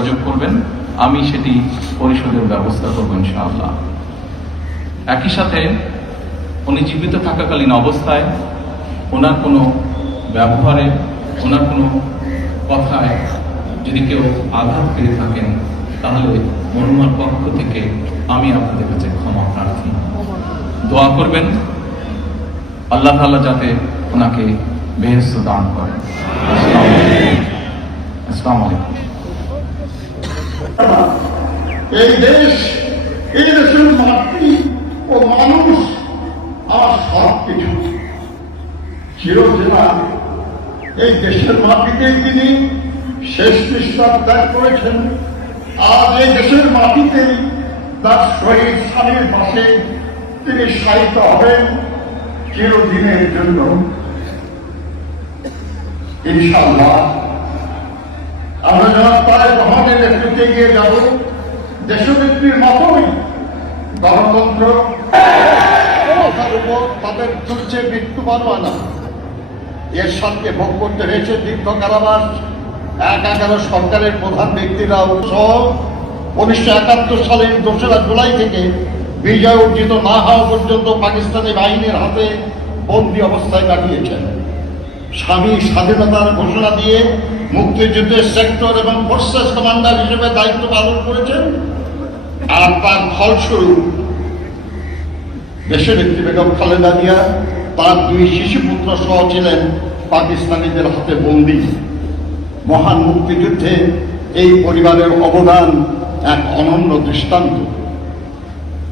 যোগাযোগ করবেন, আমি সেটি পরিশোধের ব্যবস্থা করব ইনশাআল্লাহ। একই সাথে উনি জীবিত থাকাকালীন অবস্থায় ওনার কোনো ব্যবহারে, ওনার কোনো কথায় যদি কেউ আঘাত পেয়ে থাকেন, তাহলে মরহুমার পক্ষ থেকে আমি আপনাদের কাছে ক্ষমা প্রার্থী। দোয়া করবেন আল্লাহ তাআলা যাতে ওনাকে বেহেশত দান করেন। আসসালামু আলাইকুম। এই দেশ, এই দেশের মাটি ও মানুষ আমার সব কিছু। চিরচেনা এই দেশের মাটিতে তিনি শেষ নিঃশ্বাস ত্যাগ করেছেন। আজ এই দেশের মাটিতে তার শহীদ স্বামীর পাশে তিনি শায়িত হবেন চিরদিনের জন্য ইনশাআল্লাহ। আমরা যারা তারেক রহমানের নেতৃত্বে এগিয়ে যাব, দেশনেত্রীর মতোই গণতন্ত্র কথার উপর তাদের চলছে মৃত্যু পরোয়ানা। এর সাথে ভোগ করতে হয়েছে দীর্ঘ কারাবাস। 11 সরকারের প্রধান ব্যক্তিরাও সহ 1971 সালের 2রা জুলাই থেকে বিজয় অর্জিত না হওয়া পর্যন্ত পাকিস্তানি বাহিনীর হাতে বন্দী অবস্থায় কাটিয়েছেন। স্বামী স্বাধীনতার ঘোষণা দিয়ে মুক্তিযুদ্ধের সেক্টর এবং ফোর্সেস কমান্ডার হিসেবে দায়িত্ব পালন করেছেন। আর তার ফলস্বরূপ দেশের নেত্রী বেগম খালেদা জিয়া তার 2 শিশুপুত্র সহ ছিলেন পাকিস্তানিদের হাতে বন্দী। মহান মুক্তিযুদ্ধে এই পরিবারের অবদান এক অনন্য দৃষ্টান্ত।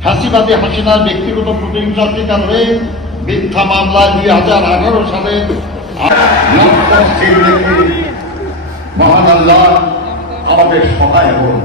ফাঁসিবাদী হাসিনার ব্যক্তিগত প্রতিহিংসার শিকার হয়ে মিথ্যা মামলায় 2018 সালে মহান আল্লাহ আমাদের সহায় হন।